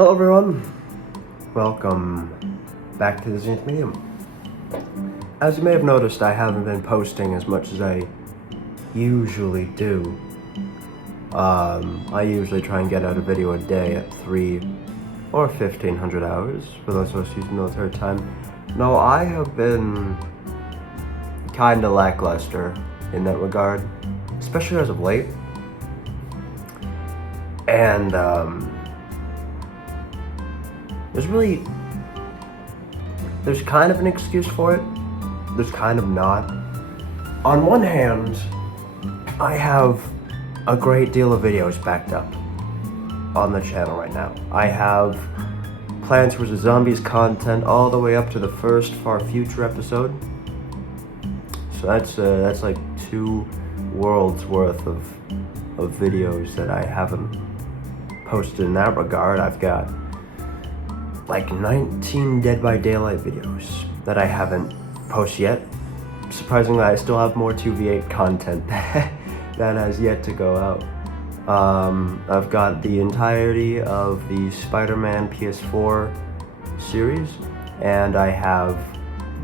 Hello everyone, welcome back to the Zenith Medium. As you may have noticed, I haven't been posting as much as I usually do. I usually try and get out a video a day at 3 or 1500 hours, for those of us using military time. No, I have been kinda lackluster in that regard, especially as of late. And, there's kind of an excuse for it, there's kind of not. On one hand, I have a great deal of videos backed up on the channel right now. I have Plants vs. Zombies content all the way up to the first Far Future episode. So that's like 2 worlds worth of videos that I haven't posted in that regard. I've got like 19 Dead by Daylight videos that I haven't posted yet. Surprisingly, I still have more 2v8 content that has yet to go out. I've got the entirety of the Spider-Man PS4 series, and I have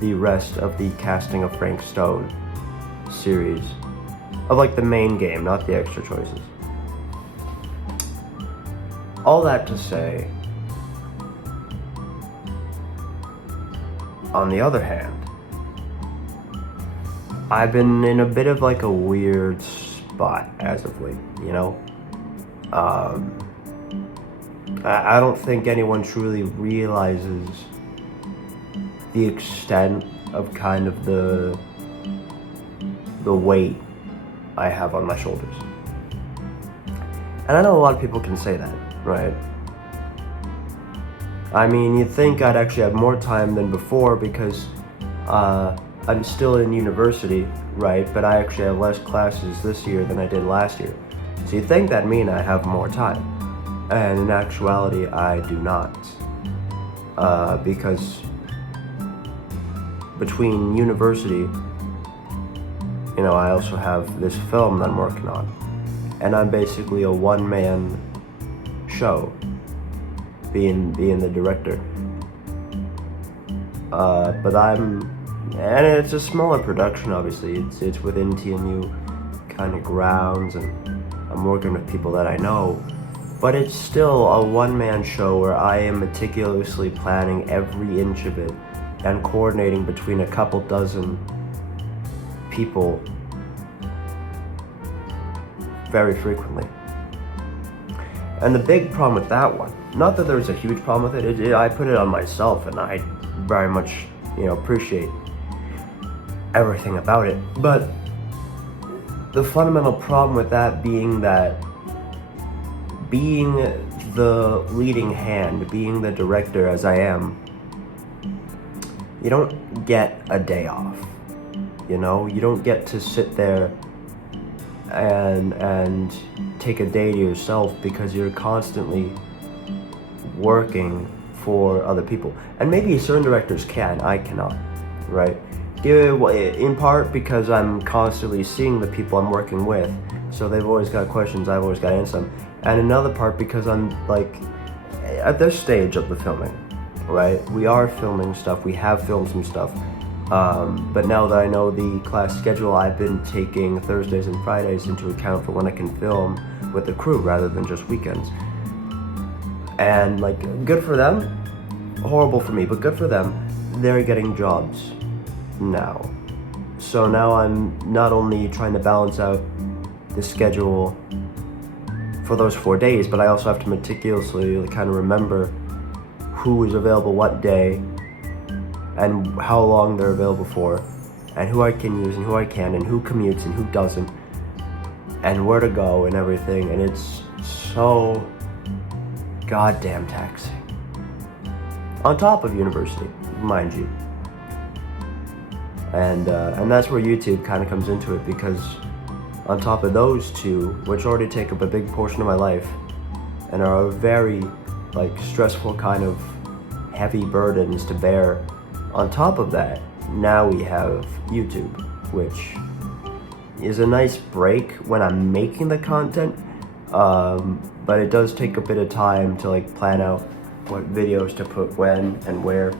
the rest of the Casting of Frank Stone series of like the main game, not the extra choices. All that to say, on the other hand, I've been in a bit of like a weird spot as of late, you know? I don't think anyone truly realizes the extent of kind of the weight I have on my shoulders. And I know a lot of people can say that, right? I mean, you'd think I'd actually have more time than before because I'm still in university, right? But I actually have less classes this year than I did last year. So you'd think that'd mean I have more time. And in actuality, I do not. Because between university, you know, I also have this film that I'm working on. And I'm basically a one-man show, being the director. And it's a smaller production, obviously. It's within TMU kind of grounds, and I'm working with people that I know. But it's still a one-man show where I am meticulously planning every inch of it and coordinating between a couple dozen people very frequently. And the big problem with that one, not that there's a huge problem with it, I put it on myself, and I very much, appreciate everything about it. But the fundamental problem with that being that being the leading hand, being the director as I am, you don't get a day off. You don't get to sit there and take a day to yourself because you're constantly working for other people. And maybe certain directors can, I cannot, right? In part because I'm constantly seeing the people I'm working with, so they've always got questions, I've always got to answer them. And another part because I'm like, at this stage of the filming, right? We are filming stuff, we have filmed some stuff. But now that I know the class schedule, I've been taking Thursdays and Fridays into account for when I can film with the crew rather than just weekends. And like, good for them, horrible for me, but good for them. They're getting jobs now. So now I'm not only trying to balance out the schedule for those 4 days, but I also have to meticulously kind of remember who is available what day, and how long they're available for, and who I can use and who I can, and who commutes and who doesn't, and where to go and everything. And it's so goddamn taxing. On top of university, mind you. And that's where YouTube kind of comes into it, because on top of those two, which already take up a big portion of my life and are very stressful kind of heavy burdens to bear, on top of that, now we have YouTube, which is a nice break when I'm making the content, but it does take a bit of time to plan out what videos to put when and where.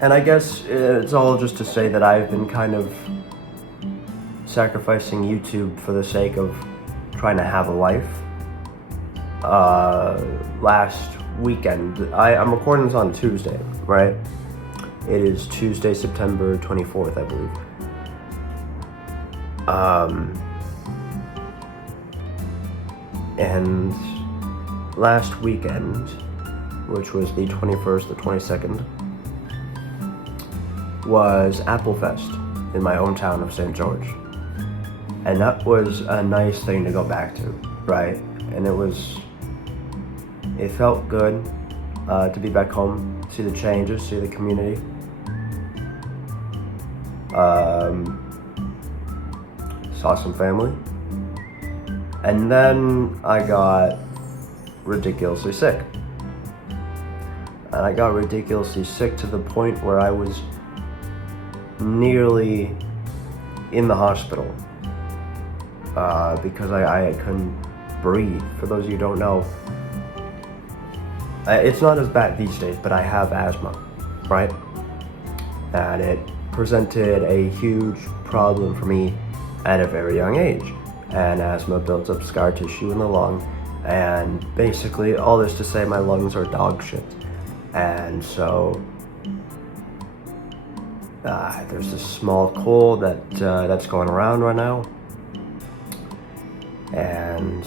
And I guess it's all just to say that I've been kind of sacrificing YouTube for the sake of trying to have a life. Last weekend, I'm recording this on Tuesday, right? It is Tuesday, September 24th, I believe. And last weekend, which was the 21st, the 22nd, was Apple Fest in my hometown of St. George. And that was a nice thing to go back to, right? And it felt good to be back home, see the changes, see the community. Saw some family. And then I got ridiculously sick. And I got ridiculously sick to the point where I was nearly in the hospital because I couldn't breathe. For those of you who don't know, it's not as bad these days, but I have asthma, right? And it presented a huge problem for me at a very young age. And asthma builds up scar tissue in the lung, and basically all this to say my lungs are dog shit. And so there's this small cold that's going around right now, and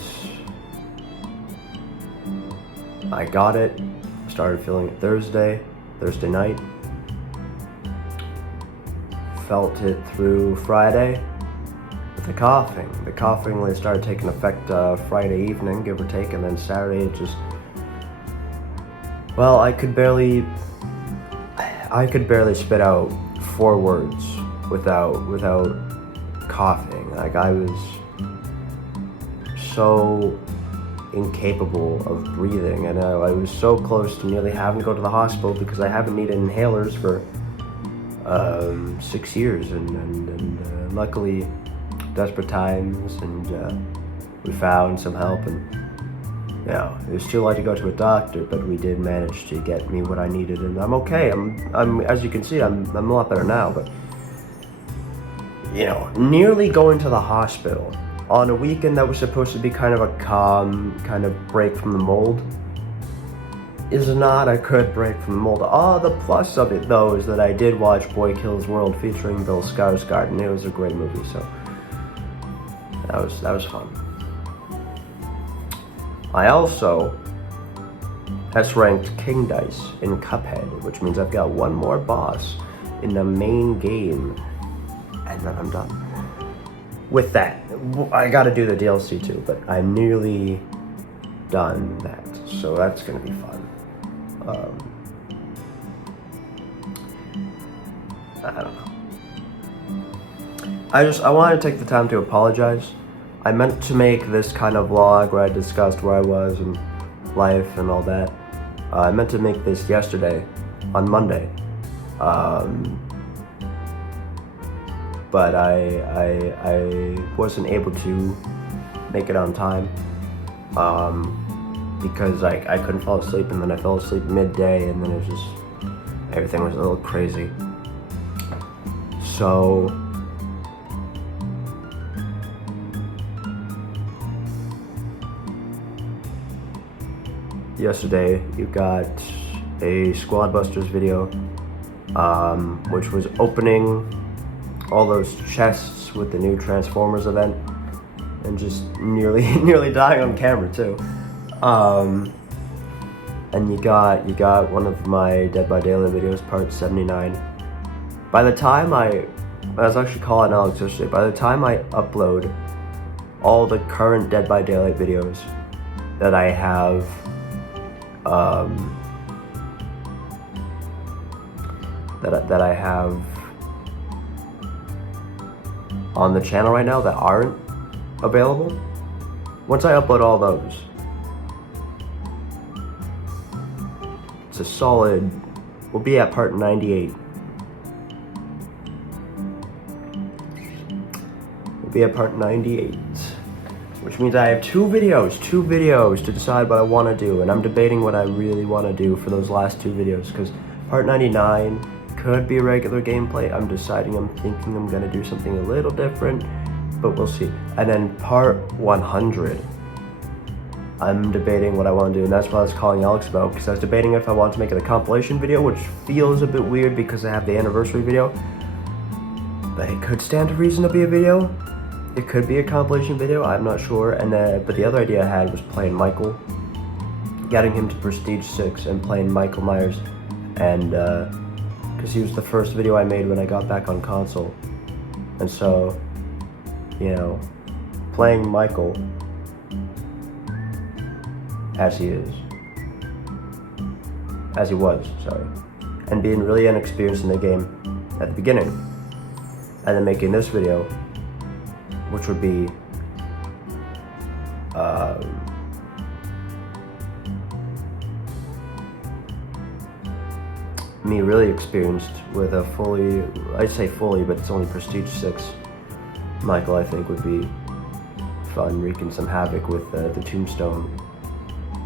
I got it, started feeling it Thursday night, felt it through Friday with the coughing. The coughing really started taking effect Friday evening, give or take, and then Saturday it just, well, I could barely spit out 4 words without coughing. Like, I was so incapable of breathing, and I was so close to nearly having to go to the hospital because I haven't needed inhalers for 6 years, and luckily, desperate times, and we found some help, and it was too late to go to a doctor, but we did manage to get me what I needed, and I'm okay. I'm as you can see, I'm a lot better now, but nearly going to the hospital on a weekend that was supposed to be kind of a calm kind of break from the mold is not a good break from the mold. The plus of it though is that I did watch Boy Kills World featuring Bill Skarsgård, and it was a great movie, so that was fun. I also S-ranked King Dice in Cuphead, which means I've got one more boss in the main game, and then I'm done. With that, I gotta do the DLC too, but I'm nearly done that, so that's gonna be fun. I don't know. I wanted to take the time to apologize. I meant to make this kind of vlog where I discussed where I was and life and all that. I meant to make this yesterday, on Monday. But I wasn't able to make it on time because I couldn't fall asleep, and then I fell asleep midday, and then it was just, everything was a little crazy. So yesterday you got a Squad Busters video, which was opening all those chests with the new Transformers event, and just nearly dying on camera too. And you got one of my Dead by Daylight videos, part 79. By the time I was actually calling Alex yesterday, by the time I upload all the current Dead by Daylight videos that I have that I have on the channel right now that aren't available, once I upload all those, it's a solid, we'll be at part 98. We'll be at part 98, which means I have two videos to decide what I want to do, and I'm debating what I really want to do for those last 2 videos, because part 99 could be regular gameplay. I'm thinking I'm gonna do something a little different, but we'll see. And then part 100, I'm debating what I want to do, and that's what I was calling Alex about, because I was debating if I want to make it a compilation video, which feels a bit weird because I have the anniversary video, but it could stand to reason to be a video. It could be a compilation video, I'm not sure. And but the other idea I had was playing Michael, getting him to Prestige 6 and playing Michael Myers, and because he was the first video I made when I got back on console, and so, you know, playing Michael as he was, and being really inexperienced in the game at the beginning, and then making this video, which would be me really experienced with a fully, I'd say fully, but it's only Prestige 6 Michael. I think would be fun, wreaking some havoc with the tombstone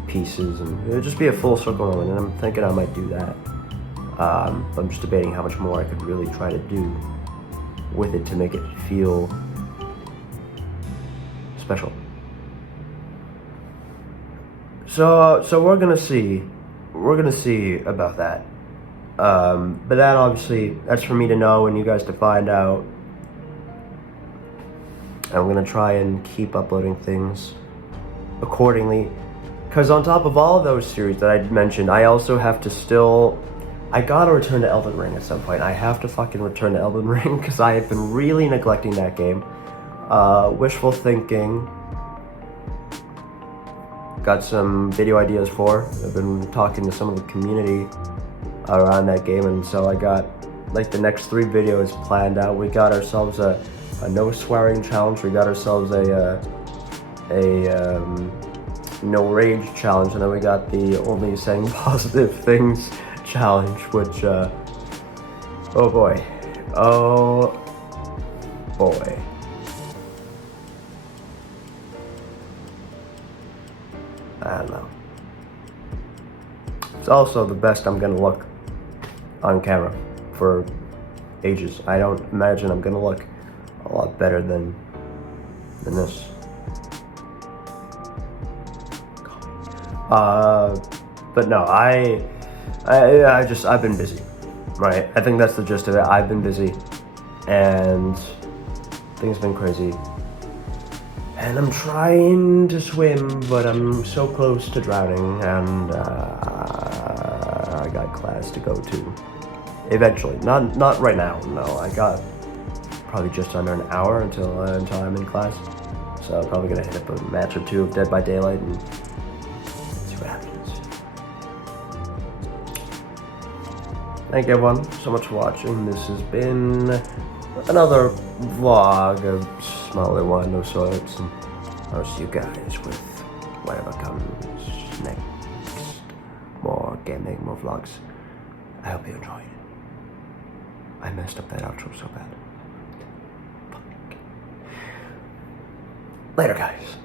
pieces, and it would just be a full circle moment, and I'm thinking I might do that. I'm just debating how much more I could really try to do with it to make it feel special. So we're gonna see about that. But that obviously, that's for me to know and you guys to find out. And I'm gonna try and keep uploading things accordingly. Because on top of all of those series that I mentioned, I also have to I gotta return to Elden Ring at some point. I have to fucking return to Elden Ring because I have been really neglecting that game. Wishful Thinking, got some video ideas for. I've been talking to some of the community around that game, and so I got like the next 3 videos planned out. We got ourselves a no swearing challenge. We got ourselves a no rage challenge, and then we got the only saying positive things challenge, which oh boy, I don't know. It's also the best I'm gonna look on camera for ages. I don't imagine I'm gonna look a lot better than this. But no, I've been busy, right? I think that's the gist of it. I've been busy, and things have been crazy. And I'm trying to swim, but I'm so close to drowning, and I got class to go to eventually. Not right now, no. I got probably just under an hour until I'm in class. So I'm probably gonna hit up a match or 2 of Dead by Daylight and see what happens. Thank you everyone so much for watching. This has been another vlog, a smaller one of sorts, and I'll see you guys with whatever comes next. More gaming, more vlogs. I hope you enjoyed. I messed up that outro so bad. Fuck. Later, guys.